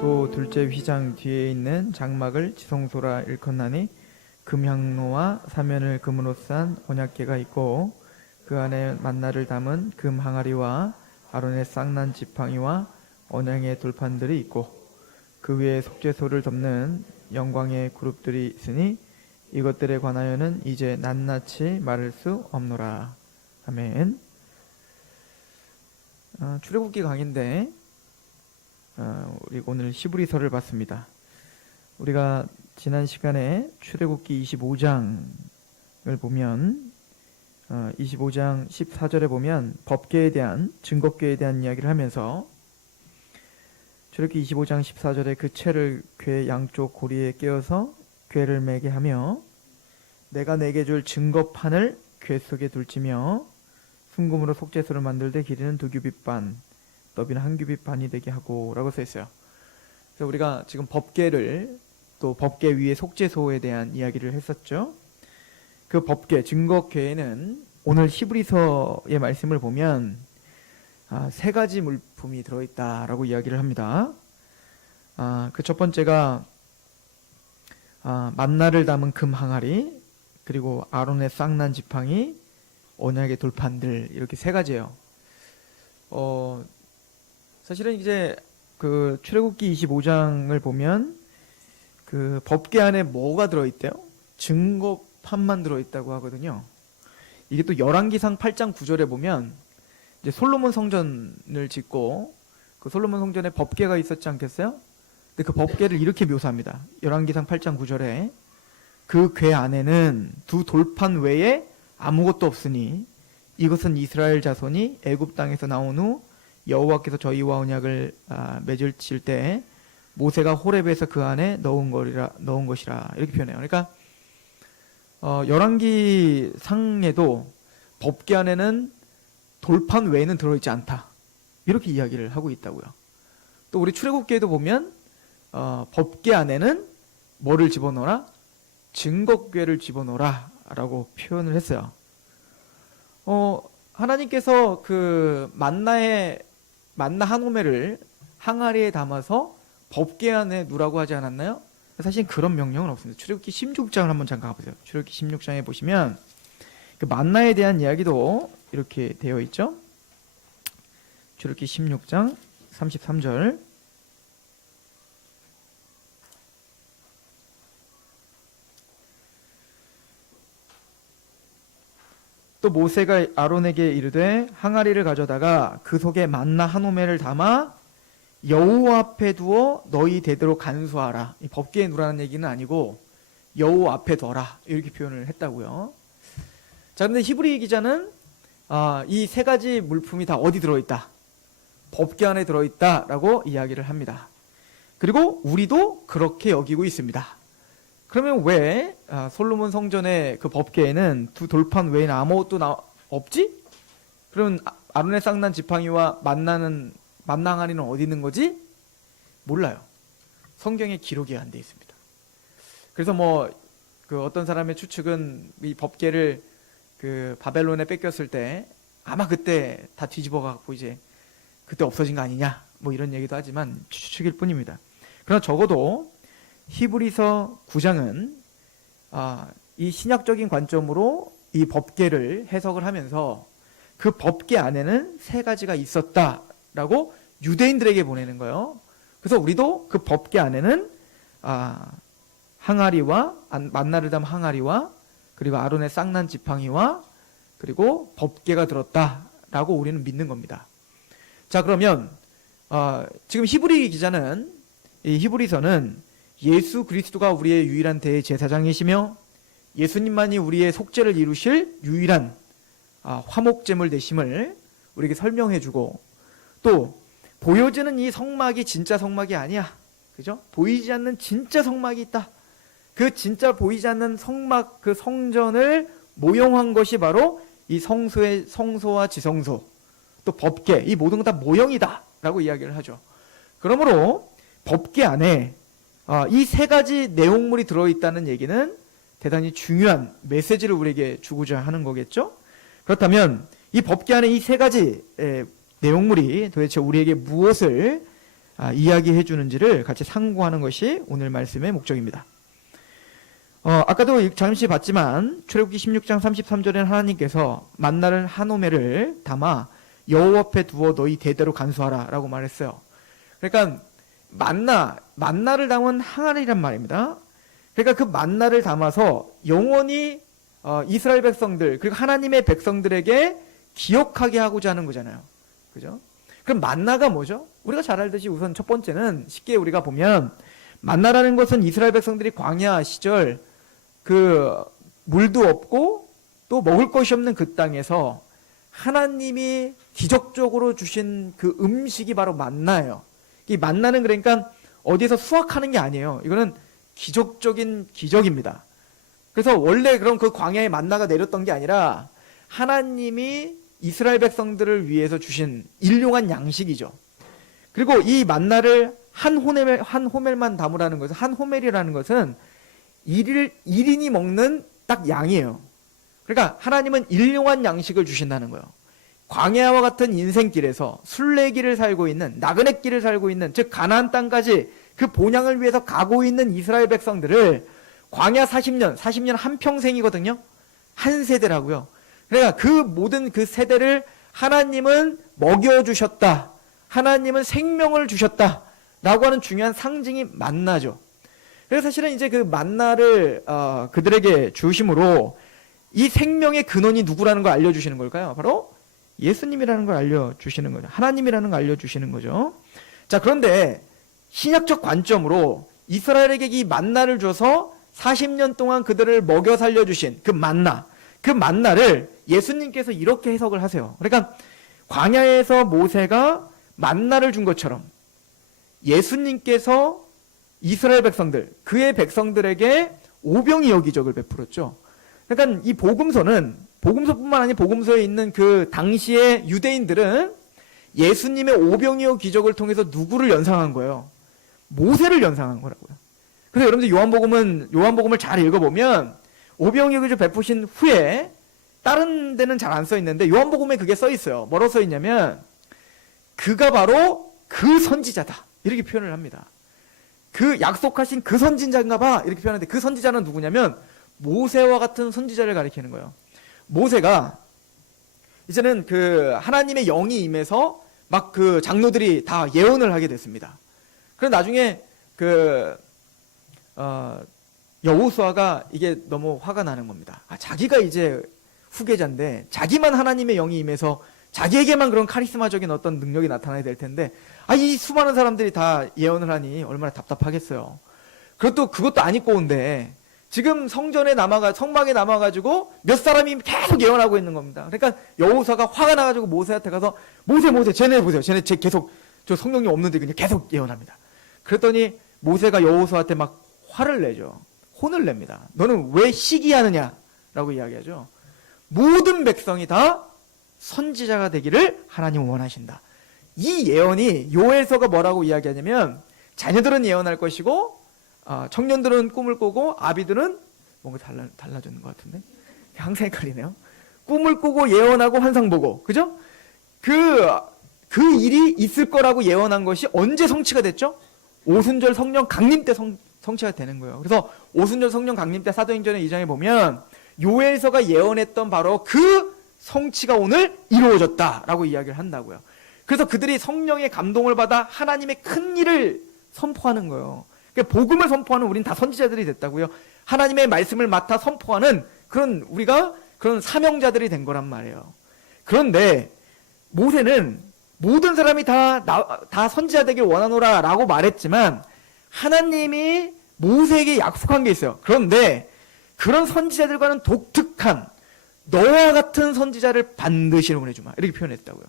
또 둘째 휘장 뒤에 있는 장막을 지성소라 일컫나니 금향로와 사면을 금으로 싼 언약궤가 있고 그 안에 만나를 담은 금 항아리와 아론의 쌍난 지팡이와 언양의 돌판들이 있고 그 위에 속죄소를 덮는 영광의 그룹들이 있으니 이것들에 관하여는 이제 낱낱이 말할 수 없노라. 아멘. 출애굽기 강의인데 우리 오늘 히브리서를 봤습니다. 우리가 지난 시간에 출애굽기 25장을 보면 25장 14절에 보면 법궤에 대한 증거궤에 대한 이야기를 하면서 출애굽기 25장 14절에 그 채를 궤 양쪽 고리에 끼워서 궤를 매게 하며 내가 내게 줄 증거판을 궤 속에 둘지며 순금으로 속죄소를 만들되 길이는 2규빗 반 너비는 1규빗 반이 되게 하고 라고 써있어요. 그래서 우리가 지금 법궤를 또 법궤 위에 속죄소에 대한 이야기를 했었죠. 그 법궤 증거궤에는 오늘 히브리서의 말씀을 보면 세 가지 물품이 들어있다라고 이야기를 합니다. 그 첫 번째가 만나를 담은 금 항아리, 그리고 아론의 쌍난 지팡이, 언약의 돌판들, 이렇게 세 가지예요. 사실은 이제 그 출애굽기 25장을 보면 그 법궤 안에 뭐가 들어있대요? 증거판만 들어있다고 하거든요. 이게 또 열왕기상 8장 9절에 보면 이제 솔로몬 성전을 짓고 그 솔로몬 성전에 법궤가 있었지 않겠어요? 근데 그 법궤를 이렇게 묘사합니다. 열왕기상 8장 9절에 그 궤 안에는 2 돌판 외에 아무것도 없으니 이것은 이스라엘 자손이 애굽 땅에서 나온 후 여호와께서 저희와 언약을 맺으실 때 모세가 호렙에서 그 안에 넣은 것이라 이렇게 표현해요. 그러니까 열왕기 상에도 법궤 안에는 돌판 외에는 들어있지 않다 이렇게 이야기를 하고 있다고요. 또 우리 출애굽기에도 보면 법궤 안에는 뭐를 집어넣어라? 증거궤를 집어넣어라 라고 표현을 했어요. 하나님께서 그 만나 한 오매를 항아리에 담아서 법궤 안에 누라고 하지 않았나요? 사실 그런 명령은 없습니다. 출애굽기 16장을 한번 잠깐 가보세요. 출애굽기 16장에 보시면 그 만나에 대한 이야기도 이렇게 되어 있죠. 출애굽기 16장 33절 또 모세가 아론에게 이르되 항아리를 가져다가 그 속에 만나 한 오매를 담아 여호와 앞에 두어 너희 대대로 간수하라. 이 법궤에 누라는 얘기는 아니고 여호와 앞에 둬라 이렇게 표현을 했다고요. 자, 근데 히브리 기자는 이 세 가지 물품이 다 어디 들어있다? 법궤 안에 들어있다라고 이야기를 합니다. 그리고 우리도 그렇게 여기고 있습니다. 그러면 왜 솔로몬 성전의 그 법궤에는 2 돌판 외에는 아무것도 없지? 그러면 아론의 쌍난 지팡이와 만나 항아리는 어디 있는 거지? 몰라요. 성경에 기록이 안 돼 있습니다. 그래서 그 어떤 사람의 추측은 이 법궤를 그 바벨론에 뺏겼을 때 아마 그때 다 뒤집어 갖고 이제 그때 없어진 거 아니냐 이런 얘기도 하지만 추측일 뿐입니다. 그러나 적어도 히브리서 9장은 이 신약적인 관점으로 이 법궤를 해석을 하면서 그 법궤 안에는 세 가지가 있었다라고 유대인들에게 보내는 거예요. 그래서 우리도 그 법궤 안에는 항아리와 만나를 담은 항아리와 그리고 아론의 쌍난 지팡이와 그리고 법궤가 들었다라고 우리는 믿는 겁니다. 자, 그러면 지금 히브리 기자는 이 히브리서는 예수 그리스도가 우리의 유일한 대제사장이시며 예수님만이 우리의 속죄를 이루실 유일한 화목제물 되심을 우리에게 설명해주고 또 보여지는 이 성막이 진짜 성막이 아니야. 그죠? 보이지 않는 진짜 성막이 있다. 그 진짜 보이지 않는 성막, 그 성전을 모형한 것이 바로 이 성소와 지성소, 또 법궤, 이 모든 건 다 모형이다 라고 이야기를 하죠. 그러므로 법궤 안에 이 세 가지 내용물이 들어있다는 얘기는 대단히 중요한 메시지를 우리에게 주고자 하는 거겠죠. 그렇다면 이 법궤 안에 이 세 가지 내용물이 도대체 우리에게 무엇을 이야기해 주는지를 같이 상고하는 것이 오늘 말씀의 목적입니다. 아까도 잠시 봤지만 출애굽기 16장 33절에는 하나님께서 만나를 한 호멜을 담아 여호와 앞에 두어 너희 대대로 간수하라 라고 말했어요. 그러니까 만나를 담은 항아리란 말입니다. 그러니까 그 만나를 담아서 영원히 이스라엘 백성들 그리고 하나님의 백성들에게 기억하게 하고자 하는 거잖아요. 그죠? 그럼 만나가 뭐죠? 우리가 잘 알듯이 우선 첫 번째는 쉽게 우리가 보면 만나라는 것은 이스라엘 백성들이 광야 시절 그 물도 없고 또 먹을 것이 없는 그 땅에서 하나님이 기적적으로 주신 그 음식이 바로 만나예요. 이 만나는 그러니까 어디에서 수확하는 게 아니에요. 이거는 기적적인 기적입니다. 그래서 원래 그럼 그 광야에 만나가 내렸던 게 아니라 하나님이 이스라엘 백성들을 위해서 주신 일용한 양식이죠. 그리고 이 만나를 한 호멜만 담으라는 것은, 한 호멜이라는 것은 1인이 먹는 딱 양이에요. 그러니까 하나님은 일용한 양식을 주신다는 거예요. 광야와 같은 인생길에서 순례길을 살고 있는, 나그네길을 살고 있는, 즉 가나안 땅까지 그 본향을 위해서 가고 있는 이스라엘 백성들을 광야 40년 한평생이거든요. 한 세대라고요. 그러니까 그 모든 그 세대를 하나님은 먹여주셨다. 하나님은 생명을 주셨다. 라고 하는 중요한 상징이 만나죠. 그래서 사실은 이제 그 만나를 그들에게 주심으로 이 생명의 근원이 누구라는 걸 알려주시는 걸까요? 바로 예수님이라는 걸 알려주시는 거죠. 하나님이라는 걸 알려주시는 거죠. 자, 그런데 신약적 관점으로 이스라엘에게 이 만나를 줘서 40년 동안 그들을 먹여 살려주신 그 만나를 예수님께서 이렇게 해석을 하세요. 그러니까 광야에서 모세가 만나를 준 것처럼 예수님께서 이스라엘 백성들, 그의 백성들에게 오병이어 기적을 베풀었죠. 그러니까 이 복음서뿐만 아니라 복음서에 있는 그 당시의 유대인들은 예수님의 오병이어 기적을 통해서 누구를 연상한 거예요? 모세를 연상한 거라고요. 그래서 여러분들 요한복음을 잘 읽어보면 오병이어 기적 베푸신 후에 다른 데는 잘 안 써 있는데 요한복음에 그게 써 있어요. 뭐로 써 있냐면 그가 바로 그 선지자다 이렇게 표현을 합니다. 그 약속하신 그 선지자인가 봐 이렇게 표현하는데 그 선지자는 누구냐면 모세와 같은 선지자를 가리키는 거예요. 모세가 이제는 그 하나님의 영이 임해서 막 그 장로들이 다 예언을 하게 됐습니다. 그래서 나중에 여호수아가 이게 너무 화가 나는 겁니다. 자기가 이제 후계자인데 자기만 하나님의 영이 임해서 자기에게만 그런 카리스마적인 어떤 능력이 나타나야 될 텐데 이 수많은 사람들이 다 예언을 하니 얼마나 답답하겠어요. 그것도 안 입고 온데 지금 성막에 남아가지고 몇 사람이 계속 예언하고 있는 겁니다. 그러니까 여호수아가 화가 나가지고 모세한테 가서 모세 쟤네 보세요. 쟤네 계속 저 성령이 없는데 그냥 계속 예언합니다. 그랬더니 모세가 여호수아한테 막 화를 내죠. 혼을 냅니다. 너는 왜 시기하느냐라고 이야기하죠. 모든 백성이 다 선지자가 되기를 하나님은 원하신다. 이 예언이 요엘서가 뭐라고 이야기하냐면 자녀들은 예언할 것이고 청년들은 꿈을 꾸고 아비들은 뭔가 달라졌는 것 같은데 항상 헷갈리네요. 꿈을 꾸고 예언하고 환상 보고 그죠? 그 일이 있을 거라고 예언한 것이 언제 성취가 됐죠? 오순절 성령 강림 때 성취가 되는 거예요. 그래서 오순절 성령 강림 때 사도행전의 2장에 보면 요엘서가 예언했던 바로 그 성취가 오늘 이루어졌다라고 이야기를 한다고요. 그래서 그들이 성령의 감동을 받아 하나님의 큰 일을 선포하는 거예요. 그러니까 복음을 선포하는 우린 다 선지자들이 됐다고요. 하나님의 말씀을 맡아 선포하는 우리가 그런 사명자들이 된 거란 말이에요. 그런데 모세는 모든 사람이 다 선지자 되길 원하노라 라고 말했지만 하나님이 모세에게 약속한 게 있어요. 그런데 그런 선지자들과는 독특한 너와 같은 선지자를 반드시 보내주마 이렇게 표현했다고요.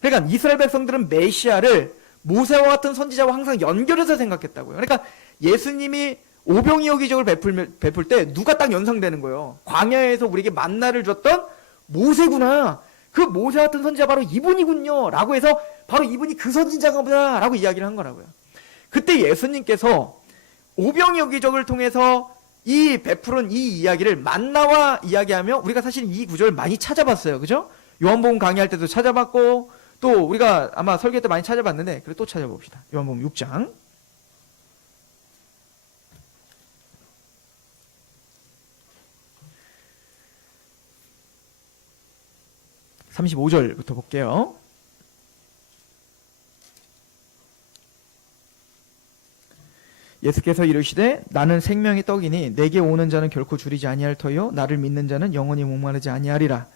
그러니까 이스라엘 백성들은 메시아를 모세와 같은 선지자와 항상 연결해서 생각했다고요. 그러니까 예수님이 오병이어 기적을 베풀 때 누가 딱 연상되는 거예요. 광야에서 우리에게 만나를 줬던 모세구나. 그 모세 같은 선지자 바로 이분이군요. 라고 해서 바로 이분이 그 선지자가 보다 라고 이야기를 한 거라고요. 그때 예수님께서 오병이어 기적을 통해서 이 베풀은 이 이야기를 만나와 이야기하며 우리가 사실 이 구절을 많이 찾아봤어요. 그죠? 요한복음 강의할 때도 찾아봤고 또 우리가 아마 설교 때 많이 찾아봤는데 그래 또 찾아봅시다. 요한복음 6장 35절부터 볼게요. 예수께서 이르시되 나는 생명의 떡이니 내게 오는 자는 결코 줄이지 아니할 터요 나를 믿는 자는 영원히 목마르지 아니하리라.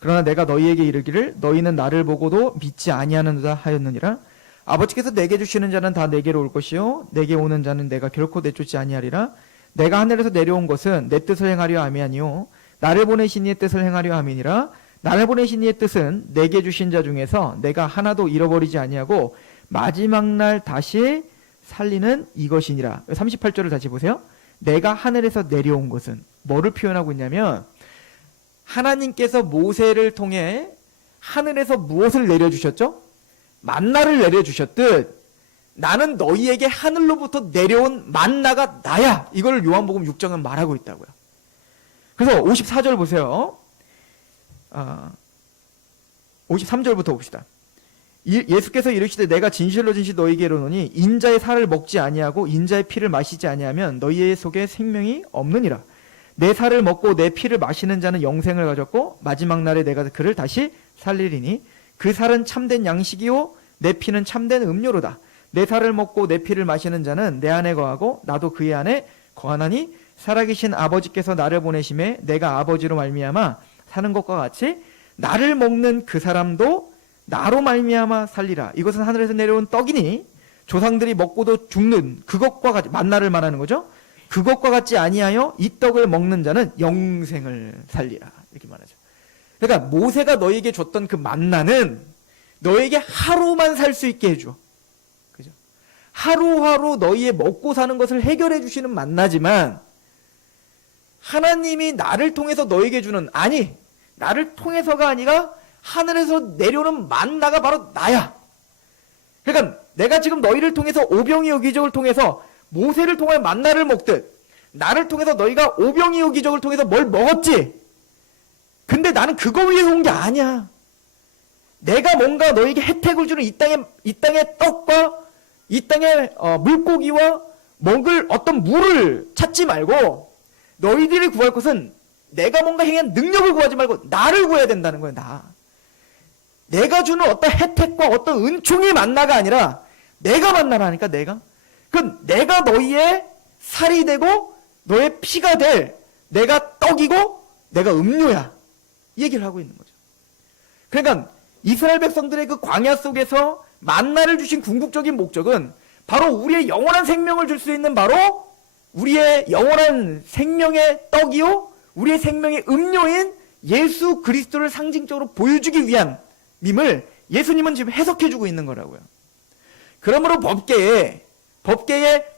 그러나 내가 너희에게 이르기를 너희는 나를 보고도 믿지 아니하는도다 하였느니라. 아버지께서 내게 주시는 자는 다 내게로 올 것이요 내게 오는 자는 내가 결코 내쫓지 아니하리라. 내가 하늘에서 내려온 것은 내 뜻을 행하려 함이 아니요 나를 보내신 이의 뜻을 행하려 함이니라. 나를 보내신 이의 뜻은 내게 주신 자 중에서 내가 하나도 잃어버리지 아니하고 마지막 날 다시 살리는 이것이니라. 38절을 다시 보세요. 내가 하늘에서 내려온 것은 뭐를 표현하고 있냐면 하나님께서 모세를 통해 하늘에서 무엇을 내려주셨죠? 만나를 내려주셨듯 나는 너희에게 하늘로부터 내려온 만나가 나야. 이걸 요한복음 6장은 말하고 있다고요. 그래서 54절 보세요. 53절부터 봅시다. 예수께서 이르시되 내가 진실로 진실 너희에게 이르노니 인자의 살을 먹지 아니하고 인자의 피를 마시지 아니하면 너희의 속에 생명이 없느니라. 내 살을 먹고 내 피를 마시는 자는 영생을 가졌고 마지막 날에 내가 그를 다시 살리리니 그 살은 참된 양식이요 내 피는 참된 음료로다. 내 살을 먹고 내 피를 마시는 자는 내 안에 거하고 나도 그의 안에 거하나니 살아계신 아버지께서 나를 보내심에 내가 아버지로 말미암아 사는 것과 같이 나를 먹는 그 사람도 나로 말미암아 살리라. 이것은 하늘에서 내려온 떡이니 조상들이 먹고도 죽는 그것과 같이 만나를 말하는 거죠. 그것과 같지 아니하여 이 떡을 먹는 자는 영생을 살리라. 이렇게 말하죠. 그러니까 모세가 너에게 줬던 그 만나는 너에게 하루만 살 수 있게 해줘. 그죠? 하루하루 너희의 먹고 사는 것을 해결해 주시는 만나지만 하나님이 나를 통해서 너에게 주는 아니 나를 통해서가 아니라 하늘에서 내려오는 만나가 바로 나야. 그러니까 내가 지금 너희를 통해서 오병이어 기적을 통해서 모세를 통해 만나를 먹듯 나를 통해서 너희가 오병이어 기적을 통해서 뭘 먹었지. 근데 나는 그거 위해 온 게 아니야. 내가 뭔가 너희에게 혜택을 주는 이 땅의 떡과 이 땅의 물고기와 먹을 어떤 물을 찾지 말고 너희들이 구할 것은 내가 뭔가 행한 능력을 구하지 말고 나를 구해야 된다는 거야. 내가 주는 어떤 혜택과 어떤 은총의 만나가 아니라 내가 만나라니까. 내가 너희의 살이 되고 너의 피가 될 내가 떡이고 내가 음료야. 이 얘기를 하고 있는 거죠. 그러니까 이스라엘 백성들의 그 광야 속에서 만나를 주신 궁극적인 목적은 바로 우리의 영원한 생명을 줄 수 있는 바로 우리의 영원한 생명의 떡이요 우리의 생명의 음료인 예수 그리스도를 상징적으로 보여주기 위한 님을 예수님은 지금 해석해주고 있는 거라고요. 그러므로 법궤에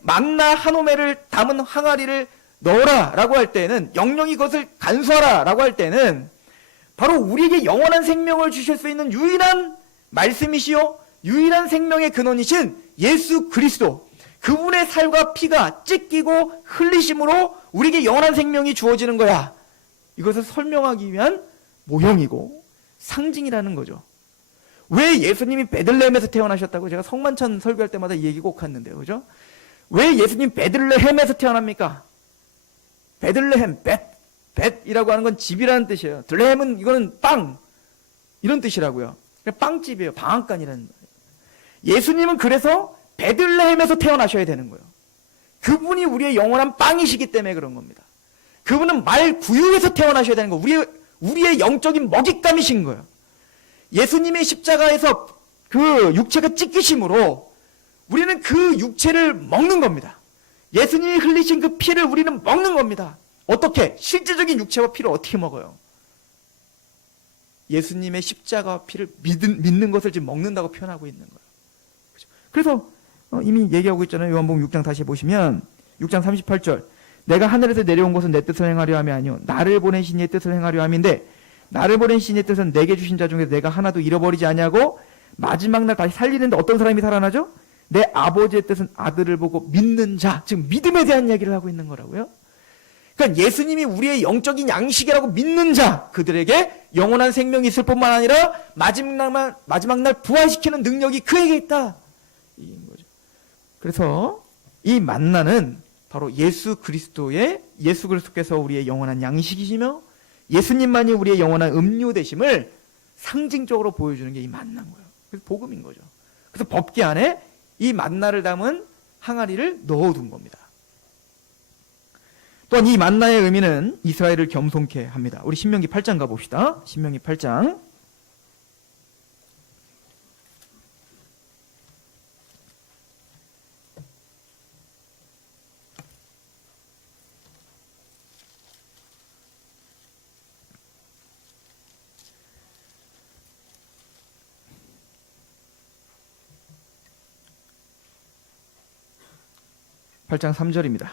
만나 한 오매를 담은 항아리를 넣어라 라고 할 때는 영영이 그것을 간수하라 라고 할 때는 바로 우리에게 영원한 생명을 주실 수 있는 유일한 말씀이시요 유일한 생명의 근원이신 예수 그리스도 그분의 살과 피가 찢기고 흘리심으로 우리에게 영원한 생명이 주어지는 거야. 이것을 설명하기 위한 모형이고 상징이라는 거죠. 왜 예수님이 베들레헴에서 태어나셨다고 제가 성만찬 설교할 때마다 이 얘기 꼭 하는데요. 그죠? 왜 예수님 베들레헴에서 태어납니까? 베들레헴, 벳이라고 하는 건 집이라는 뜻이에요. 들레헴은 이거는 빵 이런 뜻이라고요. 빵집이에요. 방앗간이라는 말이에요. 예수님은 그래서 베들레헴에서 태어나셔야 되는 거예요. 그분이 우리의 영원한 빵이시기 때문에 그런 겁니다. 그분은 말 구유에서 태어나셔야 되는 거예요. 우리의 영적인 먹잇감이신 거예요. 예수님의 십자가에서 그 육체가 찢기심으로 우리는 그 육체를 먹는 겁니다. 예수님이 흘리신 그 피를 우리는 먹는 겁니다. 어떻게? 실제적인 육체와 피를 어떻게 먹어요? 예수님의 십자가와 피를 믿는 것을 지금 먹는다고 표현하고 있는 거예요. 그래서 이미 얘기하고 있잖아요. 요한복음 6장 다시 보시면 6장 38절 내가 하늘에서 내려온 것은 내 뜻을 행하려 함이 아니요 나를 보내신 이의 뜻을 행하려 함인데 나를 보내신 이의 뜻은 내게 주신 자 중에 내가 하나도 잃어버리지 아니하고 마지막 날 다시 살리는데 어떤 사람이 살아나죠? 내 아버지의 뜻은 아들을 보고 믿는 자. 지금 믿음에 대한 이야기를 하고 있는 거라고요. 그러니까 예수님이 우리의 영적인 양식이라고 믿는 자, 그들에게 영원한 생명이 있을 뿐만 아니라 마지막 날 부활시키는 능력이 그에게 있다. 이인 거죠. 그래서 이 만나는 바로 예수 그리스도께서 우리의 영원한 양식이시며 예수님만이 우리의 영원한 음료 되심을 상징적으로 보여주는 게 이 만나인 거예요. 그래서 복음인 거죠. 그래서 법궤 안에 이 만나를 담은 항아리를 넣어둔 겁니다. 또한 이 만나의 의미는 이스라엘을 겸손케 합니다. 우리 신명기 8장 가봅시다. 신명기 8장. (8장) 3절입니다.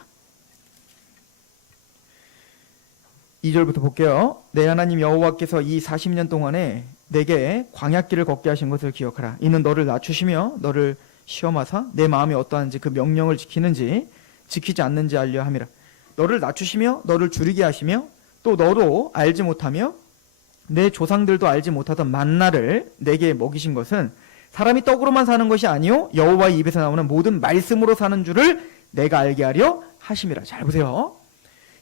2절부터 볼게요. 내 하나님 여호와께서 이 40년 동안에 내게 광야길을 걷게 하신 것을 기억하라. 이는 너를 낮추시며 너를 시험하사 내 마음이 어떠한지 그 명령을 지키는지 지키지 않는지 알려 함이라. 너를 낮추시며 너를 줄이게 하시며 또 너도 알지 못하며 내 조상들도 알지 못하던 만나를 내게 먹이신 것은 사람이 떡으로만 사는 것이 아니요 여호와의 입에서 나오는 모든 말씀으로 사는 줄을 내가 알게 하려 하심이라. 잘 보세요.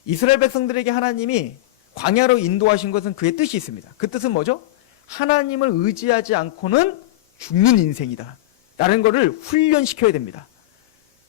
이스라엘 백성들에게 하나님이 광야로 인도하신 것은 그의 뜻이 있습니다. 그 뜻은 뭐죠? 하나님을 의지하지 않고는 죽는 인생이다 라는 것을 훈련시켜야 됩니다.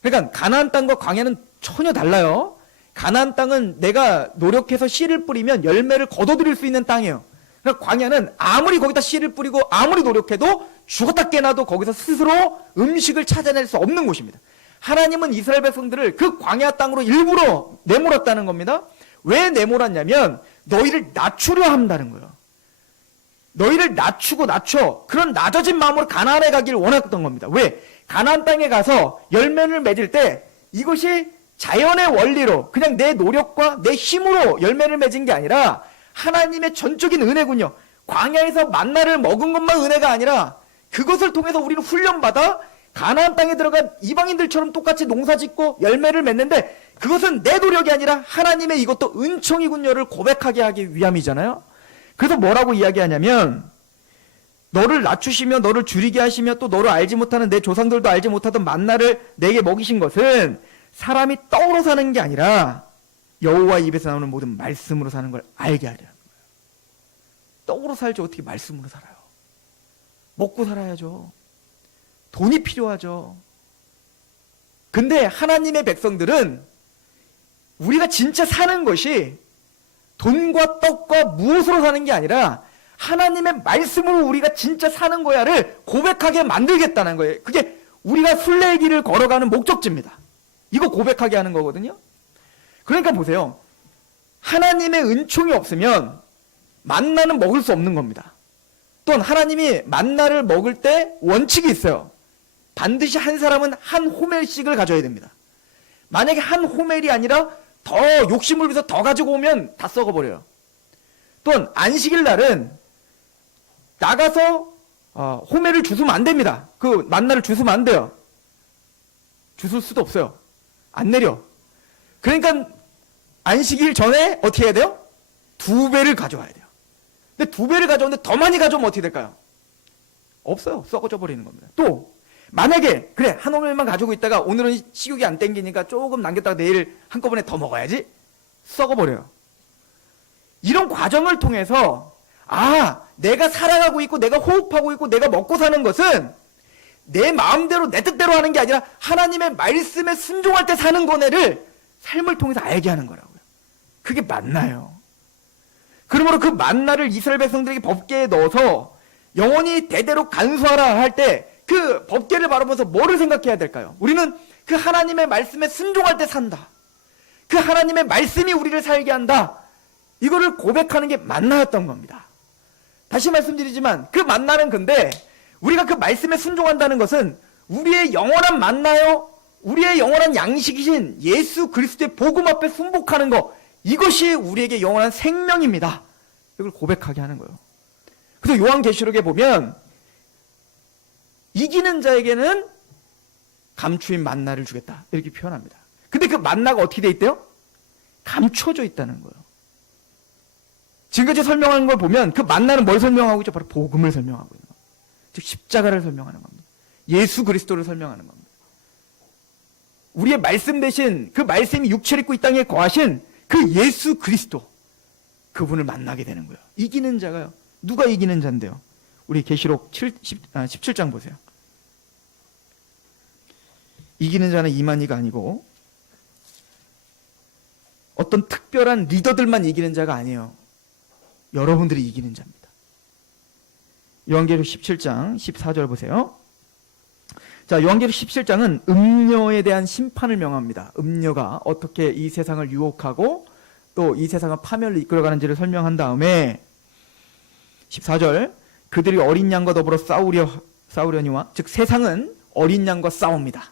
그러니까 가나안 땅과 광야는 전혀 달라요. 가나안 땅은 내가 노력해서 씨를 뿌리면 열매를 거둬들일 수 있는 땅이에요. 그러니까 광야는 아무리 거기다 씨를 뿌리고 아무리 노력해도 죽었다 깨나도 거기서 스스로 음식을 찾아낼 수 없는 곳입니다. 하나님은 이스라엘 백성들을 그 광야 땅으로 일부러 내몰았다는 겁니다. 왜 내몰았냐면 너희를 낮추려 한다는 거예요. 너희를 낮춰 그런 낮아진 마음으로 가나안에 가기를 원했던 겁니다. 왜? 가나안 땅에 가서 열매를 맺을 때 이것이 자연의 원리로 그냥 내 노력과 내 힘으로 열매를 맺은 게 아니라 하나님의 전적인 은혜군요. 광야에서 만나를 먹은 것만 은혜가 아니라 그것을 통해서 우리는 훈련받아 가나안 땅에 들어간 이방인들처럼 똑같이 농사짓고 열매를 맺는데 그것은 내 노력이 아니라 하나님의 이것도 은총이군요를 고백하게 하기 위함이잖아요. 그래서 뭐라고 이야기하냐면 너를 낮추시며 너를 줄이게 하시며 또 너를 알지 못하는 내 조상들도 알지 못하던 만나를 내게 먹이신 것은 사람이 떡으로 사는 게 아니라 여호와 입에서 나오는 모든 말씀으로 사는 걸 알게 하려는 거예요. 떡으로 살지 어떻게 말씀으로 살아요? 먹고 살아야죠. 돈이 필요하죠. 근데 하나님의 백성들은 우리가 진짜 사는 것이 돈과 떡과 무엇으로 사는 게 아니라 하나님의 말씀으로 우리가 진짜 사는 거야를 고백하게 만들겠다는 거예요. 그게 우리가 순례의 길을 걸어가는 목적지입니다. 이거 고백하게 하는 거거든요. 그러니까 보세요. 하나님의 은총이 없으면 만나는 먹을 수 없는 겁니다. 또한 하나님이 만나를 먹을 때 원칙이 있어요. 반드시 한 사람은 한 호멜씩을 가져야 됩니다. 만약에 한 호멜이 아니라 더 욕심을 부려서 더 가지고 오면 다 썩어버려요. 또한 안식일 날은 나가서 호멜을 주우면 안 됩니다. 그 만나를 주우면 안 돼요. 주울 수도 없어요. 안 내려. 그러니까 안식일 전에 어떻게 해야 돼요? 2배를 가져와야 돼요. 근데 2배를 가져오는데 더 많이 가져오면 어떻게 될까요? 없어요. 썩어져 버리는 겁니다. 또 만약에 그래 한 호멜만 가지고 있다가 오늘은 식욕이 안 땡기니까 조금 남겼다가 내일 한꺼번에 더 먹어야지 썩어버려요. 이런 과정을 통해서 내가 살아가고 있고 내가 호흡하고 있고 내가 먹고 사는 것은 내 마음대로 내 뜻대로 하는 게 아니라 하나님의 말씀에 순종할 때 사는 거네를 삶을 통해서 알게 하는 거라고요. 그게 만나요. 그러므로 그 만나를 이스라엘 백성들에게 법궤에 넣어서 영원히 대대로 간수하라 할 때 그 법궤를 바라보면서 뭐를 생각해야 될까요? 우리는 그 하나님의 말씀에 순종할 때 산다. 그 하나님의 말씀이 우리를 살게 한다. 이거를 고백하는 게 만나였던 겁니다. 다시 말씀드리지만 그 만나는 근데 우리가 그 말씀에 순종한다는 것은 우리의 영원한 만나요. 우리의 영원한 양식이신 예수 그리스도의 복음 앞에 순복하는 거, 이것이 우리에게 영원한 생명입니다. 이걸 고백하게 하는 거예요. 그래서 요한계시록에 보면 이기는 자에게는 감추인 만나를 주겠다 이렇게 표현합니다. 근데 그 만나가 어떻게 돼 있대요? 감춰져 있다는 거예요. 지금까지 설명하는 걸 보면 그 만나는 뭘 설명하고 있죠? 바로 복음을 설명하고 있는 겁니다. 즉 십자가를 설명하는 겁니다. 예수 그리스도를 설명하는 겁니다. 우리의 말씀 대신 그 말씀이 육체를 입고 이 땅에 거하신 그 예수 그리스도, 그분을 만나게 되는 거예요. 이기는 자가요. 누가 이기는 자인데요? 우리 계시록 17장 보세요. 이기는 자는 이만희가 아니고 어떤 특별한 리더들만 이기는 자가 아니에요. 여러분들이 이기는 자입니다. 요한계시록 17장 14절 보세요. 자, 요한계시록 17장은 음녀에 대한 심판을 명합니다. 음녀가 어떻게 이 세상을 유혹하고 또 이 세상을 파멸로 이끌어가는지를 설명한 다음에 14절, 그들이 어린 양과 더불어 싸우려니와, 즉 세상은 어린 양과 싸웁니다.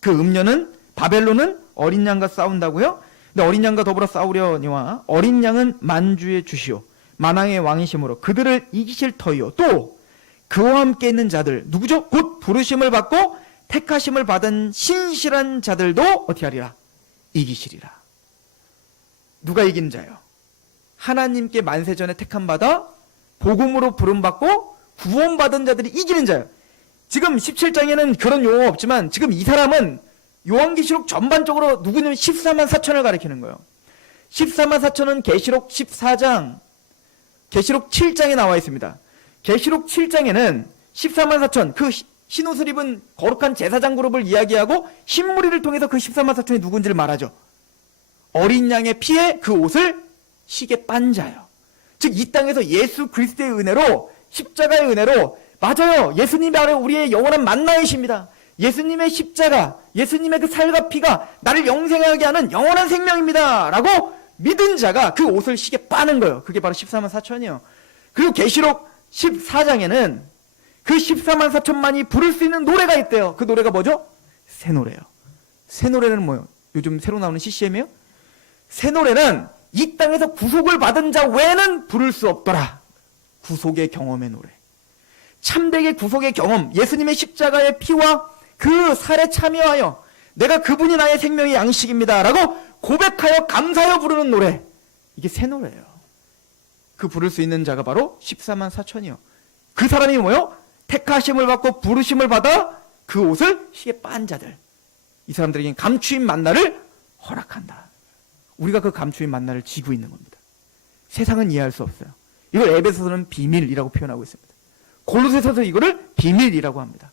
그 음녀는, 바벨론은 어린 양과 싸운다고요? 근데 어린 양과 더불어 싸우려니와 어린 양은 만주의 주시오 만왕의 왕이심으로 그들을 이기실 터이요, 또 그와 함께 있는 자들, 누구죠? 곧 부르심을 받고 택하심을 받은 신실한 자들도 어떻게 하리라? 이기시리라. 누가 이기는 자예요? 하나님께 만세전에 택함받아 복음으로 부름받고 구원받은 자들이 이기는 자예요. 지금 17장에는 그런 용어가 없지만 지금 이 사람은 요한계시록 전반적으로 누구냐면 14만 4천을 가리키는 거예요. 14만 4천은 계시록 14장, 계시록 7장에 나와 있습니다. 계시록 7장에는 14만 4천, 그 흰옷을 입은 거룩한 제사장 그룹을 이야기하고 흰무리를 통해서 그 14만 4천이 누군지를 말하죠. 어린 양의 피에 그 옷을 희게 빤 자요. 즉 이 땅에서 예수 그리스도의 은혜로, 십자가의 은혜로, 맞아요, 예수님이 바로 우리의 영원한 만나이십니다. 예수님의 십자가, 예수님의 그 살과 피가 나를 영생하게 하는 영원한 생명입니다 라고 믿은 자가 그 옷을 희게 빠는 거예요. 그게 바로 14만 4천이에요. 그리고 계시록 14장에는 그 14만 4천만이 부를 수 있는 노래가 있대요. 그 노래가 뭐죠? 새 노래예요. 새 노래는 뭐예요? 요즘 새로 나오는 CCM이에요? 새 노래는 이 땅에서 구속을 받은 자 외에는 부를 수 없더라. 구속의 경험의 노래. 참되게 구속의 경험, 예수님의 십자가의 피와 그 살에 참여하여 내가 그분이 나의 생명의 양식입니다 라고 고백하여 감사하여 부르는 노래, 이게 새 노래예요. 그 부를 수 있는 자가 바로 14만 4천이요. 그 사람이 뭐요? 택하심을 받고 부르심을 받아 그 옷을 희게 빤 자들, 이 사람들에게는 감추인 만나를 허락한다. 우리가 그 감추인 만나를 지고 있는 겁니다. 세상은 이해할 수 없어요. 이걸 에베소서는 비밀이라고 표현하고 있습니다. 골로새서도 이거를 비밀이라고 합니다.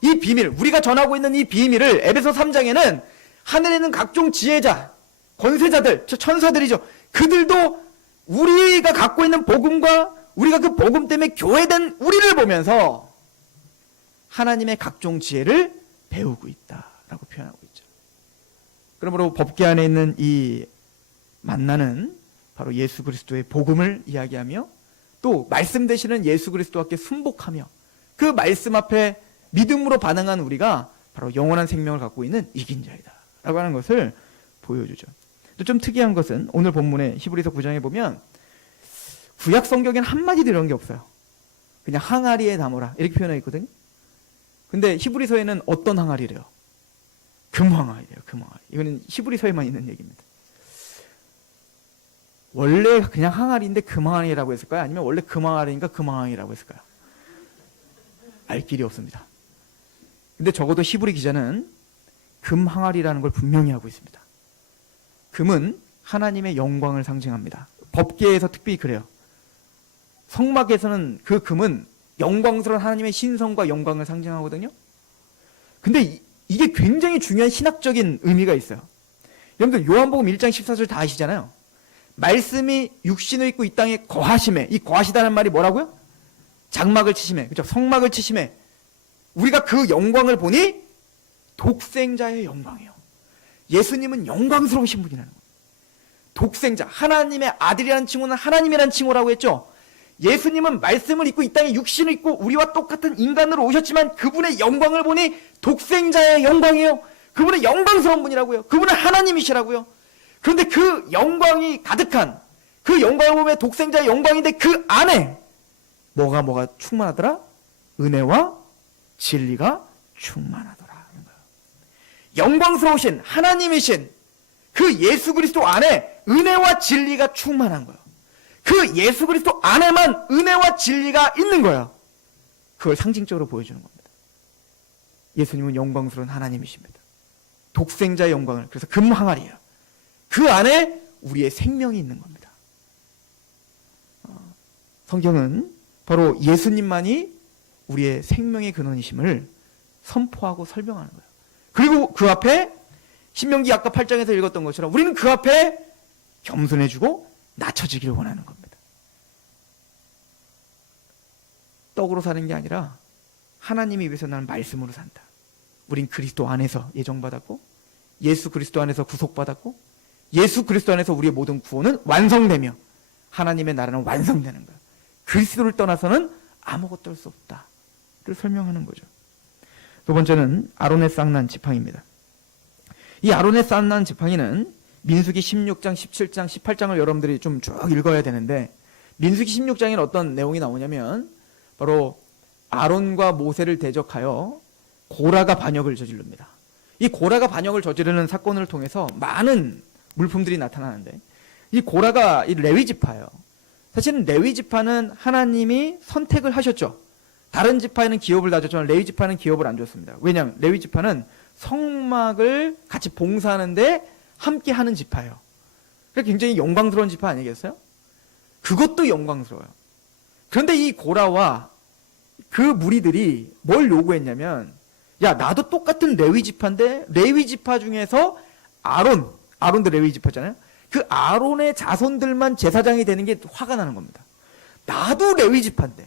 이 비밀, 우리가 전하고 있는 이 비밀을 에베소 3장에는 하늘에 있는 각종 지혜자, 권세자들, 천사들이죠. 그들도 우리가 갖고 있는 복음과 우리가 그 복음 때문에 교회된 우리를 보면서 하나님의 각종 지혜를 배우고 있다라고 표현하고 있죠. 그러므로 법궤 안에 있는 이 만나는 바로 예수 그리스도의 복음을 이야기하며 또 말씀 되시는 예수 그리스도와 함께 순복하며 그 말씀 앞에 믿음으로 반응한 우리가 바로 영원한 생명을 갖고 있는 이긴 자이다 라고 하는 것을 보여주죠. 또 좀 특이한 것은 오늘 본문의 히브리서 9장에 보면 구약 성경에는 한마디도 이런 게 없어요. 그냥 항아리에 담으라 이렇게 표현하고 있거든요. 근데 히브리서에는 어떤 항아리래요? 금항아리래요. 금항아리. 이거는 히브리서에만 있는 얘기입니다. 원래 그냥 항아리인데 금항아리라고 했을까요? 아니면 원래 금항아리인가 금항아리라고 했을까요? 알 길이 없습니다. 근데 적어도 히브리 기자는 금항아리라는 걸 분명히 하고 있습니다. 금은 하나님의 영광을 상징합니다. 법궤에서 특별히 그래요. 성막에서는 그 금은 영광스러운 하나님의 신성과 영광을 상징하거든요. 근데 이게 굉장히 중요한 신학적인 의미가 있어요. 여러분들 요한복음 1장 14절 다 아시잖아요. 말씀이 육신을 입고 이 땅에 거하심에, 이 거하시다는 말이 뭐라고요? 장막을 치심에, 그렇죠? 성막을 치심에 우리가 그 영광을 보니 독생자의 영광이에요. 예수님은 영광스러우신 분이라는 거예요. 독생자, 하나님의 아들이라는 칭호는 하나님이라는 칭호라고 했죠. 예수님은 말씀을 입고 이 땅에 육신을 입고 우리와 똑같은 인간으로 오셨지만 그분의 영광을 보니 독생자의 영광이에요. 그분은 영광스러운 분이라고요. 그분은 하나님이시라고요. 그런데 그 영광이 가득한 그 영광을 보면 독생자의 영광인데 그 안에 뭐가 충만하더라? 은혜와 진리가 충만하더라. 영광스러우신 하나님이신 그 예수 그리스도 안에 은혜와 진리가 충만한 거예요. 그 예수 그리스도 안에만 은혜와 진리가 있는 거예요. 그걸 상징적으로 보여주는 겁니다. 예수님은 영광스러운 하나님이십니다. 독생자의 영광을, 그래서 금항아리예요. 그 안에 우리의 생명이 있는 겁니다. 성경은 바로 예수님만이 우리의 생명의 근원이심을 선포하고 설명하는 거예요. 그리고 그 앞에 신명기 아까 8장에서 읽었던 것처럼 우리는 그 앞에 겸손해지고 낮춰지기를 원하는 겁니다. 떡으로 사는 게 아니라 하나님이 위해서 나는 말씀으로 산다. 우린 그리스도 안에서 예정받았고 예수 그리스도 안에서 구속받았고 예수 그리스도 안에서 우리의 모든 구원은 완성되며 하나님의 나라는 완성되는 거예요. 그리스도를 떠나서는 아무것도 할 수 없다를 설명하는 거죠. 두 번째는 아론의 쌍난 지팡이입니다. 이 아론의 쌍난 지팡이는 민수기 16장, 17장, 18장을 여러분들이 좀 쭉 읽어야 되는데 민수기 16장에는 어떤 내용이 나오냐면 바로 아론과 모세를 대적하여 고라가 반역을 저지릅니다. 이 고라가 반역을 저지르는 사건을 통해서 많은 물품들이 나타나는데 이 고라가 이 레위 지파예요. 사실은 레위 지파는 하나님이 선택을 하셨죠. 다른 지파에는 기업을 다 줬지만 레위 지파는 기업을 안 줬습니다. 왜냐하면 레위 지파는 성막을 같이 봉사하는데 함께 하는 지파예요. 그러니까 굉장히 영광스러운 지파 아니겠어요? 그것도 영광스러워요. 그런데 이 고라와 그 무리들이 뭘 요구했냐면 야 나도 똑같은 레위 지파인데 레위 지파 중에서 아론도 레위 지파잖아요. 그 아론의 자손들만 제사장이 되는 게 화가 나는 겁니다. 나도 레위 지파인데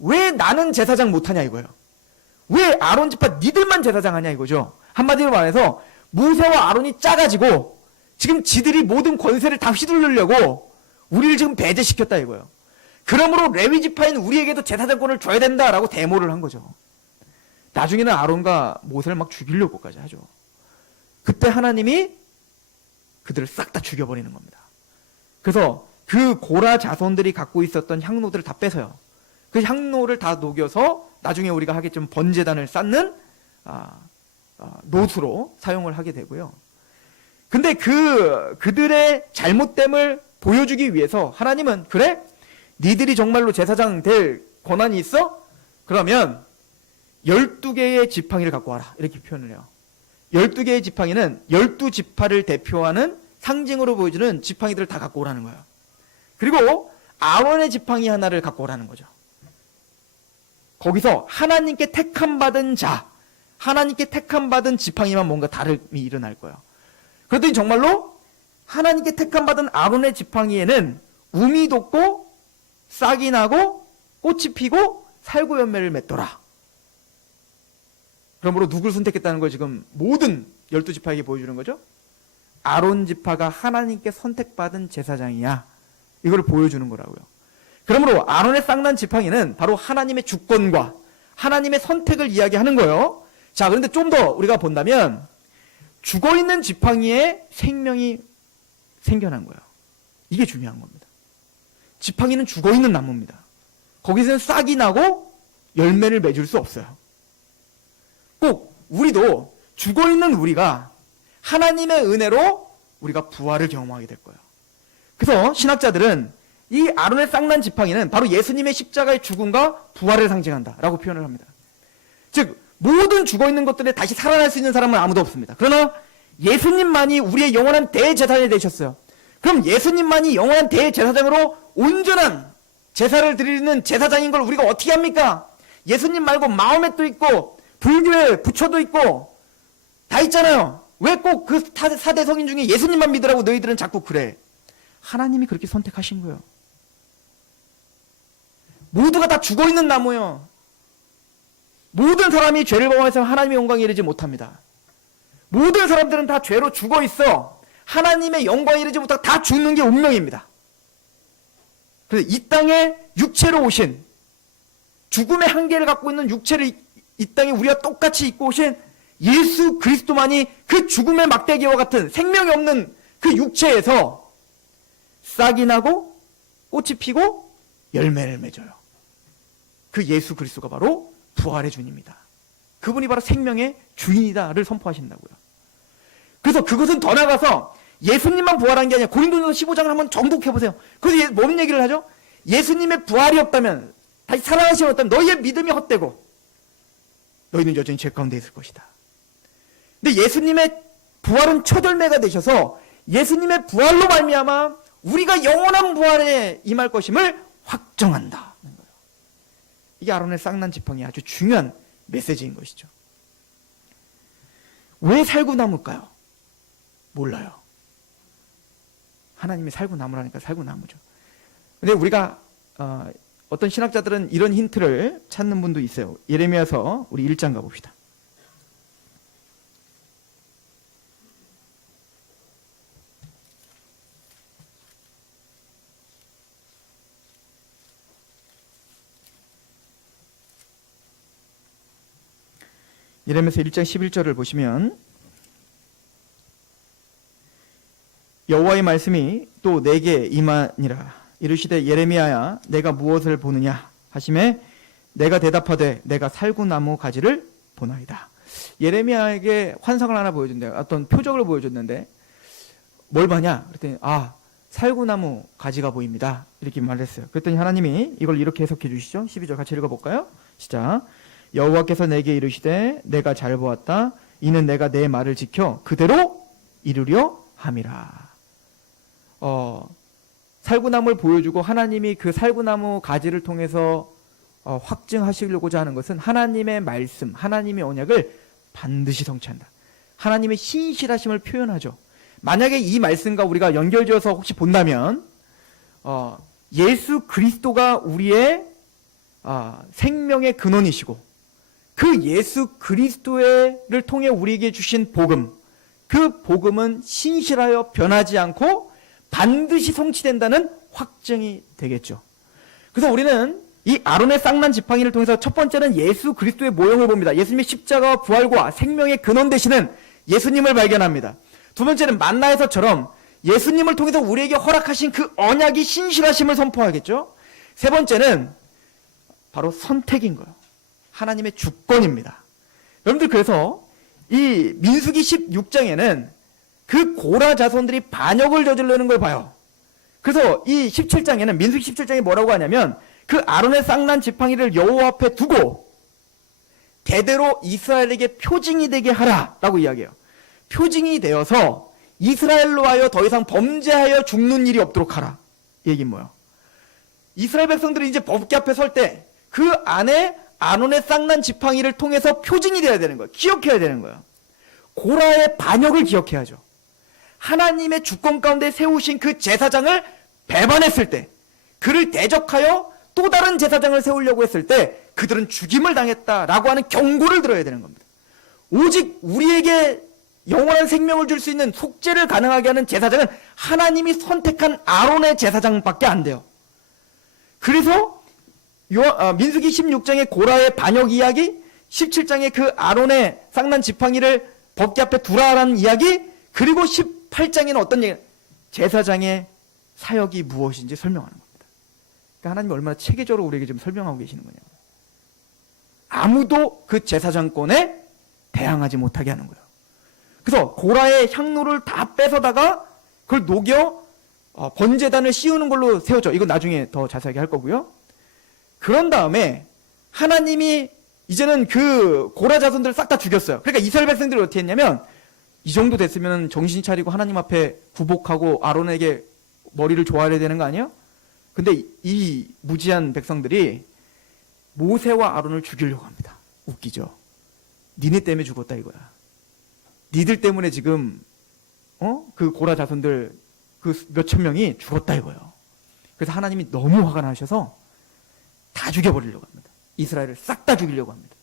왜 나는 제사장 못하냐 이거예요. 왜 아론 지파 니들만 제사장 하냐 이거죠. 한마디로 말해서 모세와 아론이 짜가지고 지금 지들이 모든 권세를 다 휘두르려고 우리를 지금 배제시켰다 이거예요. 그러므로 레위 지파인 우리에게도 제사장권을 줘야 된다라고 데모를 한 거죠. 나중에는 아론과 모세를 막 죽이려고까지 하죠. 그때 하나님이 그들을 싹 다 죽여버리는 겁니다. 그래서 그 고라 자손들이 갖고 있었던 향로들을 다 뺏어요. 그 향로를 다 녹여서 나중에 우리가 하겠지만 번제단을 쌓는 놋으로 사용을 하게 되고요. 근데 그들의 잘못됨을 보여주기 위해서 하나님은 그래? 니들이 정말로 제사장 될 권한이 있어? 그러면 12개의 지팡이를 갖고 와라. 이렇게 표현을 해요. 12개의 지팡이는 12지파를 대표하는 상징으로 보여주는 지팡이들을 다 갖고 오라는 거예요. 그리고 아론의 지팡이 하나를 갖고 오라는 거죠. 거기서 하나님께 택함받은 자, 하나님께 택함받은 지팡이만 뭔가 다름이 일어날 거예요. 그랬더니 정말로 하나님께 택함받은 아론의 지팡이에는 움이 돋고 싹이 나고 꽃이 피고 살구 열매를 맺더라. 그러므로 누굴 선택했다는 걸 지금 모든 12지파에게 보여주는 거죠. 아론 지파가 하나님께 선택받은 제사장이야. 이걸 보여주는 거라고요. 그러므로 아론의 쌍난 지팡이는 바로 하나님의 주권과 하나님의 선택을 이야기하는 거예요. 자, 그런데 좀 더 우리가 본다면 죽어있는 지팡이에 생명이 생겨난 거예요. 이게 중요한 겁니다. 지팡이는 죽어있는 나무입니다. 거기서는 싹이 나고 열매를 맺을 수 없어요. 꼭 우리도 죽어있는 우리가 하나님의 은혜로 우리가 부활을 경험하게 될 거예요. 그래서 신학자들은 이 아론의 쌍난 지팡이는 바로 예수님의 십자가의 죽음과 부활을 상징한다라고 표현을 합니다. 즉 모든 죽어있는 것들에 다시 살아날 수 있는 사람은 아무도 없습니다. 그러나 예수님만이 우리의 영원한 대제사장이 되셨어요. 그럼 예수님만이 영원한 대제사장으로 온전한 제사를 드리는 제사장인 걸 우리가 어떻게 합니까? 예수님 말고 마호멧도 있고 불교에 부처도 있고 다 있잖아요. 왜 꼭 그 4대 성인 중에 예수님만 믿으라고 너희들은 자꾸 그래? 하나님이 그렇게 선택하신 거예요. 모두가 다 죽어있는 나무예요. 모든 사람이 죄를 범해서 하나님의 영광에 이르지 못합니다. 모든 사람들은 다 죄로 죽어있어 하나님의 영광에 이르지 못하고 다 죽는 게 운명입니다. 그래서 이 땅에 육체로 오신 죽음의 한계를 갖고 있는 육체를 이 땅에 우리가 똑같이 입고 오신 예수 그리스도만이 그 죽음의 막대기와 같은 생명이 없는 그 육체에서 싹이 나고 꽃이 피고 열매를 맺어요. 그 예수 그리스도가 바로 부활의 주님이다. 그분이 바로 생명의 주인이다를 선포하신다고요. 그래서 그것은 더 나아가서 예수님만 부활한 게 아니라 고린도전서 15장을 한번 정독해 보세요. 그래서 뭔 얘기를 하죠? 예수님의 부활이 없다면, 다시 살아나심이 없다면 너희의 믿음이 헛되고 너희는 여전히 죄 가운데 있을 것이다. 근데 예수님의 부활은 첫 열매가 되셔서 예수님의 부활로 말미암아 우리가 영원한 부활에 임할 것임을 확정한다. 이게 아론의 쌍난 지팡이 아주 중요한 메시지인 것이죠. 왜 살구나무일까요? 몰라요. 하나님이 살구나무라니까 살구나무죠. 근데 우리가 어떤 신학자들은 이런 힌트를 찾는 분도 있어요. 예레미야서 우리 1장 가봅시다. 예레미야서 1장 11절을 보시면 여호와의 말씀이 또 내게 임하니라. 이르시되 예레미야야 내가 무엇을 보느냐 하시매 내가 대답하되 내가 살구나무 가지를 보나이다. 예레미야에게 환상을 하나 보여준대. 어떤 표적을 보여줬는데 뭘 봐냐? 그랬더니 살구나무 가지가 보입니다. 이렇게 말했어요. 그랬더니 하나님이 이걸 이렇게 해석해 주시죠. 12절 같이 읽어볼까요? 시작. 여호와께서 내게 이르시되 내가 잘 보았다. 이는 내가 내 말을 지켜 그대로 이루려 함이라. 살구나무를 보여주고 하나님이 그 살구나무 가지를 통해서 확증하시려고자 하는 것은 하나님의 말씀, 하나님의 언약을 반드시 성취한다. 하나님의 신실하심을 표현하죠. 만약에 이 말씀과 우리가 연결지어서 혹시 본다면 예수 그리스도가 우리의 생명의 근원이시고 그 예수 그리스도를 통해 우리에게 주신 복음, 그 복음은 신실하여 변하지 않고 반드시 성취된다는 확증이 되겠죠. 그래서 우리는 이 아론의 쌍난 지팡이를 통해서 첫 번째는 예수 그리스도의 모형을 봅니다. 예수님의 십자가와 부활과 생명의 근원 되시는 예수님을 발견합니다. 두 번째는 만나에서처럼 예수님을 통해서 우리에게 허락하신 그 언약이 신실하심을 선포하겠죠. 세 번째는 바로 선택인 거예요. 하나님의 주권입니다. 여러분들 그래서 이 민수기 16장에는 그 고라 자손들이 반역을 저지르는 걸 봐요. 그래서 이 17장에는 민수기 17장에 뭐라고 하냐면 그 아론의 쌍난 지팡이를 여호와 앞에 두고 대대로 이스라엘에게 표징이 되게 하라라고 이야기해요. 표징이 되어서 이스라엘로 하여 더 이상 범죄하여 죽는 일이 없도록 하라. 이 얘기는 뭐예요? 이스라엘 백성들이 이제 법궤 앞에 설 때 그 안에 아론의 쌍난 지팡이를 통해서 표징이 되어야 되는 거예요. 기억해야 되는 거예요. 고라의 반역을 기억해야죠. 하나님의 주권 가운데 세우신 그 제사장을 배반했을 때, 그를 대적하여 또 다른 제사장을 세우려고 했을 때 그들은 죽임을 당했다라고 하는 경고를 들어야 되는 겁니다. 오직 우리에게 영원한 생명을 줄 수 있는 속죄를 가능하게 하는 제사장은 하나님이 선택한 아론의 제사장밖에 안 돼요. 그래서 민수기 16장의 고라의 반역 이야기, 17장의 그 아론의 쌍난 지팡이를 법궤 앞에 두라라는 이야기, 그리고 18장에는 어떤 얘기? 제사장의 사역이 무엇인지 설명하는 겁니다. 그러니까 하나님이 얼마나 체계적으로 우리에게 지금 설명하고 계시는 거냐고. 아무도 그 제사장권에 대항하지 못하게 하는 거예요. 그래서 고라의 향로를 다 뺏어다가 그걸 녹여 번제단을 씌우는 걸로 세워져. 이건 나중에 더 자세하게 할 거고요. 그런 다음에 하나님이 이제는 그 고라 자손들을 싹 다 죽였어요. 그러니까 이스라엘 백성들이 어떻게 했냐면 이 정도 됐으면 정신 차리고 하나님 앞에 굽복하고 아론에게 머리를 조아려야 되는 거 아니에요? 근데 이 무지한 백성들이 모세와 아론을 죽이려고 합니다. 웃기죠? 니네 때문에 죽었다 이거야. 니들 때문에 지금 그 고라 자손들 그 몇천 명이 죽었다 이거예요. 그래서 하나님이 너무 화가 나셔서 다 죽여버리려고 합니다. 이스라엘을 싹 다 죽이려고 합니다.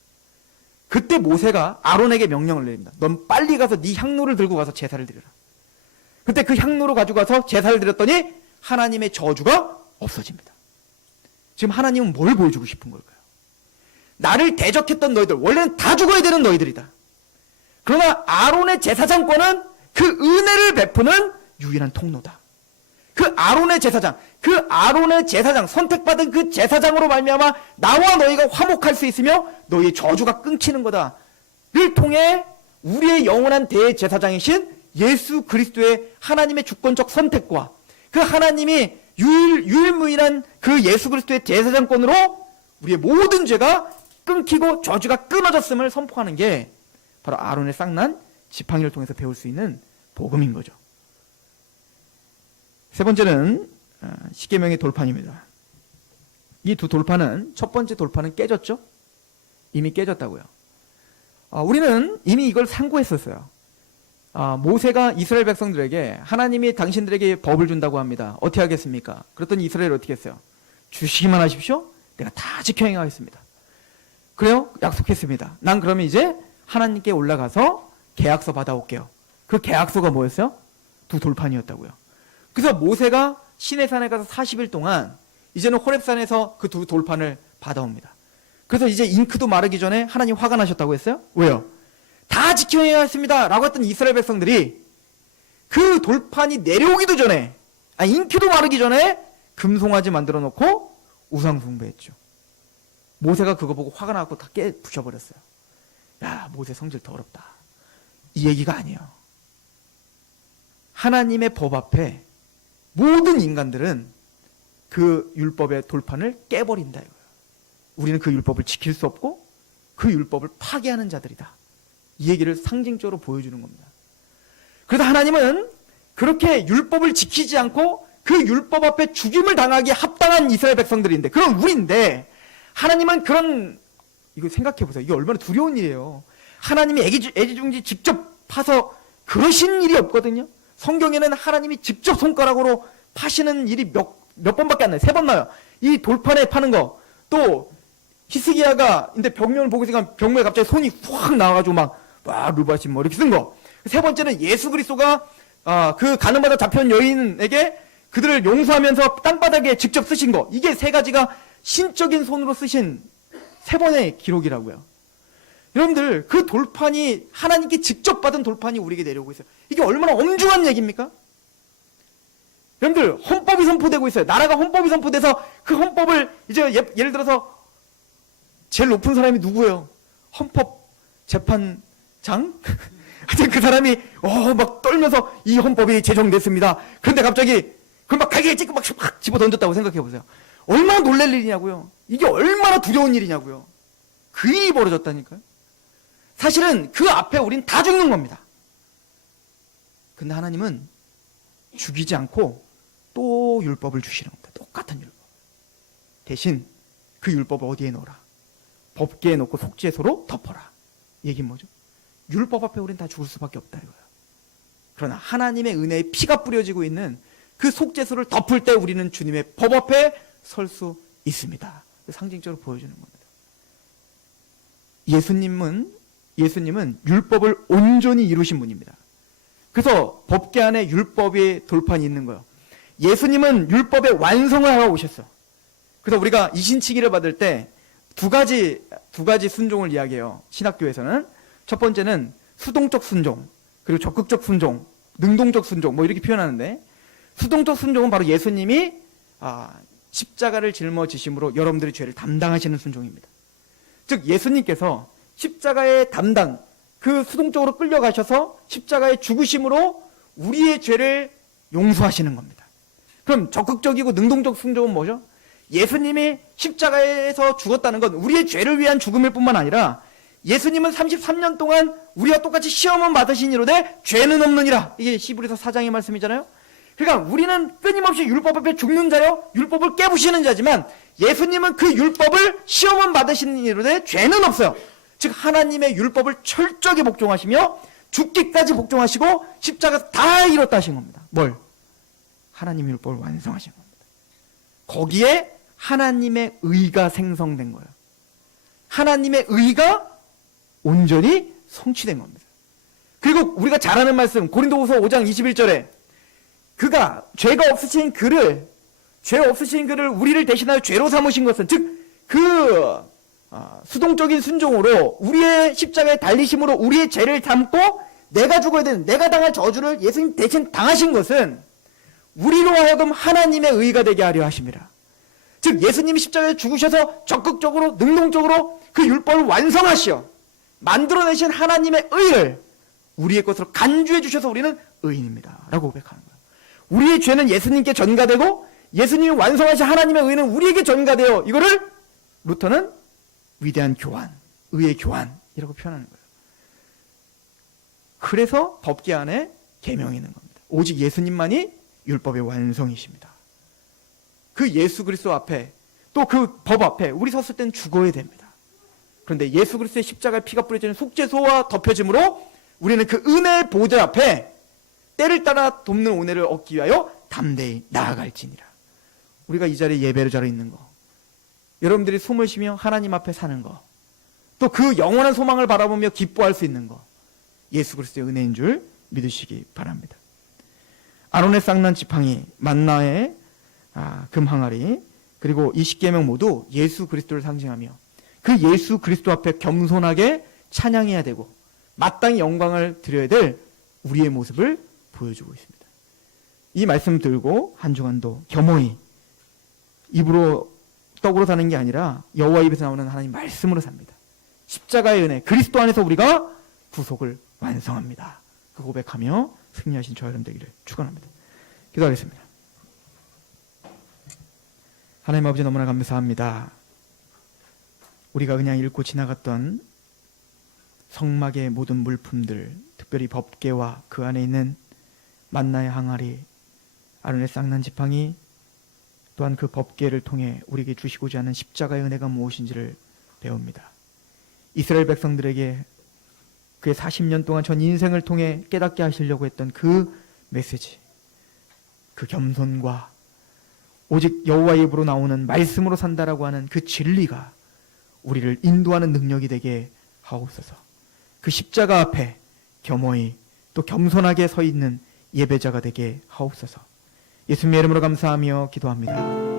그때 모세가 아론에게 명령을 내립니다. 넌 빨리 가서 네 향로를 들고 가서 제사를 드려라. 그때 그 향로를 가지고 가서 제사를 드렸더니 하나님의 저주가 없어집니다. 지금 하나님은 뭘 보여주고 싶은 걸까요? 나를 대적했던 너희들, 원래는 다 죽어야 되는 너희들이다. 그러나 아론의 제사장권은 그 은혜를 베푸는 유일한 통로다. 그 아론의 제사장, 선택받은 그 제사장으로 말미암아 나와 너희가 화목할 수 있으며 너희의 저주가 끊기는 거다를 통해 우리의 영원한 대제사장이신 예수 그리스도의 하나님의 주권적 선택과 그 하나님이 유일무이한 그 예수 그리스도의 제사장권으로 우리의 모든 죄가 끊기고 저주가 끊어졌음을 선포하는 게 바로 아론의 쌍난 지팡이를 통해서 배울 수 있는 복음인 거죠. 세 번째는 십계명의 돌판입니다. 이 두 돌판은, 첫 번째 돌판은 깨졌죠? 이미 깨졌다고요. 우리는 이미 이걸 상고했었어요. 모세가 이스라엘 백성들에게 하나님이 당신들에게 법을 준다고 합니다. 어떻게 하겠습니까? 그랬더니 이스라엘이 어떻게 했어요? 주시기만 하십시오. 내가 다 지켜 행하겠습니다. 그래요? 약속했습니다. 난 그러면 이제 하나님께 올라가서 계약서 받아올게요. 그 계약서가 뭐였어요? 두 돌판이었다고요. 그래서 모세가 시내산에 가서 40일 동안 이제는 호렙산에서 그 두 돌판을 받아옵니다. 그래서 이제 잉크도 마르기 전에 하나님 화가 나셨다고 했어요? 왜요? 다 지켜야 했습니다 라고 했던 이스라엘 백성들이 그 돌판이 내려오기도 전에, 잉크도 마르기 전에 금송아지 만들어 놓고 우상 숭배했죠. 모세가 그거 보고 화가 나고 다 부셔버렸어요. 야, 모세 성질 더럽다. 이 얘기가 아니에요. 하나님의 법 앞에 모든 인간들은 그 율법의 돌판을 깨버린다 이거예요. 우리는 그 율법을 지킬 수 없고 그 율법을 파괴하는 자들이다. 이 얘기를 상징적으로 보여주는 겁니다. 그래서 하나님은 그렇게 율법을 지키지 않고 그 율법 앞에 죽임을 당하기에 합당한 이스라엘 백성들인데, 그런 우리인데, 하나님은 그런, 이거 생각해 보세요. 이게 얼마나 두려운 일이에요. 하나님이 애지중지 직접 파서 그러신 일이 없거든요. 성경에는 하나님이 직접 손가락으로 파시는 일이 몇 번밖에 안 나요. 3번 나요. 이 돌판에 파는 거. 또 히스기야가 근데 병면을 보고 있으니까 병면에 갑자기 손이 확 나와가지고 막 루바심 뭐 이렇게 쓴 거. 세 번째는 예수 그리스도가 그 가늠하다 잡혀온 여인에게 그들을 용서하면서 땅바닥에 직접 쓰신 거. 이게 세 가지가 신적인 손으로 쓰신 3번의 기록이라고요. 여러분들, 그 돌판이 하나님께 직접 받은 돌판이 우리에게 내려오고 있어요. 이게 얼마나 엄중한 얘기입니까? 여러분들, 헌법이 선포되고 있어요. 나라가 헌법이 선포돼서 그 헌법을 이제 예를 들어서 제일 높은 사람이 누구예요? 헌법재판장? 하여튼 그 사람이 막 떨면서 이 헌법이 제정됐습니다. 그런데 갑자기 그걸 막 가게에 찍고 막 집어 던졌다고 생각해 보세요. 얼마나 놀랄 일이냐고요. 이게 얼마나 두려운 일이냐고요. 그 일이 벌어졌다니까요. 사실은 그 앞에 우린 다 죽는 겁니다. 근데 하나님은 죽이지 않고 또 율법을 주시는 겁니다. 똑같은 율법. 대신 그 율법을 어디에 넣어라? 법궤에 놓고 속죄소로 덮어라. 얘기는 뭐죠? 율법 앞에 우린 다 죽을 수밖에 없다 이거예요. 그러나 하나님의 은혜의 피가 뿌려지고 있는 그 속죄소를 덮을 때 우리는 주님의 법 앞에 설 수 있습니다. 상징적으로 보여주는 겁니다. 예수님은 율법을 온전히 이루신 분입니다. 그래서 법궤 안에 율법의 돌판이 있는 거예요. 예수님은 율법의 완성을 하러 오셨어. 그래서 우리가 이신치기를 받을 때 두 가지 순종을 이야기해요. 신학교에서는. 첫 번째는 수동적 순종, 그리고 적극적 순종, 능동적 순종 뭐 이렇게 표현하는데, 수동적 순종은 바로 예수님이 십자가를 짊어지심으로 여러분들의 죄를 담당하시는 순종입니다. 즉 예수님께서 십자가의 담당, 그 수동적으로 끌려가셔서 십자가의 죽으심으로 우리의 죄를 용서하시는 겁니다. 그럼 적극적이고 능동적 순종은 뭐죠? 예수님이 십자가에서 죽었다는 건 우리의 죄를 위한 죽음일 뿐만 아니라 예수님은 33년 동안 우리와 똑같이 시험은 받으신 이로되 죄는 없느니라. 이게 히브리서 4장의 말씀이잖아요. 그러니까 우리는 끊임없이 율법 앞에 죽는 자요, 율법을 깨부시는 자지만 예수님은 그 율법을 시험은 받으신 이로되 죄는 없어요. 즉 하나님의 율법을 철저하게 복종하시며 죽기까지 복종하시고 십자가 다 이뤘다 하신 겁니다. 뭘? 하나님의 율법을 완성하신 겁니다. 거기에 하나님의 의가 생성된 거예요. 하나님의 의가 온전히 성취된 겁니다. 그리고 우리가 잘 아는 말씀 고린도후서 5장 21절에 그가 죄 없으신 그를 우리를 대신하여 죄로 삼으신 것은 즉 그 수동적인 순종으로 우리의 십자가에 달리심으로 우리의 죄를 담고 내가 죽어야 되는, 내가 당할 저주를 예수님 대신 당하신 것은 우리로 하여금 하나님의 의가 되게 하려 하십니다. 즉 예수님이 십자가에 죽으셔서 적극적으로 능동적으로 그 율법을 완성하시어 만들어내신 하나님의 의를 우리의 것으로 간주해 주셔서 우리는 의인입니다 라고 고백하는 거예요. 우리의 죄는 예수님께 전가되고 예수님이 완성하신 하나님의 의는 우리에게 전가되어, 이거를 루터는 위대한 교환, 의의 교환이라고 표현하는 거예요. 그래서 법계 안에 계명이 있는 겁니다. 오직 예수님만이 율법의 완성이십니다. 그 예수 그리스도 앞에, 또 그 법 앞에 우리 섰을 땐 죽어야 됩니다. 그런데 예수 그리스도의 십자가의 피가 뿌려지는 속죄소와 덮여짐으로 우리는 그 은혜의 보좌 앞에 때를 따라 돕는 은혜를 얻기 위하여 담대히 나아갈지니라. 우리가 이 자리에 예배자로 있는 거, 여러분들이 숨을 쉬며 하나님 앞에 사는 거, 또 그 영원한 소망을 바라보며 기뻐할 수 있는 거, 예수 그리스도의 은혜인 줄 믿으시기 바랍니다. 아론의 쌍난 지팡이, 만나의 금항아리, 그리고 이 십계명 모두 예수 그리스도를 상징하며 그 예수 그리스도 앞에 겸손하게 찬양해야 되고 마땅히 영광을 드려야 될 우리의 모습을 보여주고 있습니다. 이 말씀 들고 한 주간도 겸허히 입으로 떡으로 사는 게 아니라 여호와 입에서 나오는 하나님 말씀으로 삽니다. 십자가의 은혜, 그리스도 안에서 우리가 구속을 완성합니다. 그 고백하며 승리하신 저와 여러분 되기를 축원합니다. 기도하겠습니다. 하나님 아버지, 너무나 감사합니다. 우리가 그냥 읽고 지나갔던 성막의 모든 물품들, 특별히 법궤와 그 안에 있는 만나의 항아리, 아론의 쌍난 지팡이, 또한 그 법궤를 통해 우리에게 주시고자 하는 십자가의 은혜가 무엇인지를 배웁니다. 이스라엘 백성들에게 그의 40년 동안 전 인생을 통해 깨닫게 하시려고 했던 그 메시지, 그 겸손과 오직 여호와의 입으로 나오는 말씀으로 산다라고 하는 그 진리가 우리를 인도하는 능력이 되게 하옵소서. 그 십자가 앞에 겸허히 또 겸손하게 서 있는 예배자가 되게 하옵소서. 예수님의 이름으로 감사하며 기도합니다.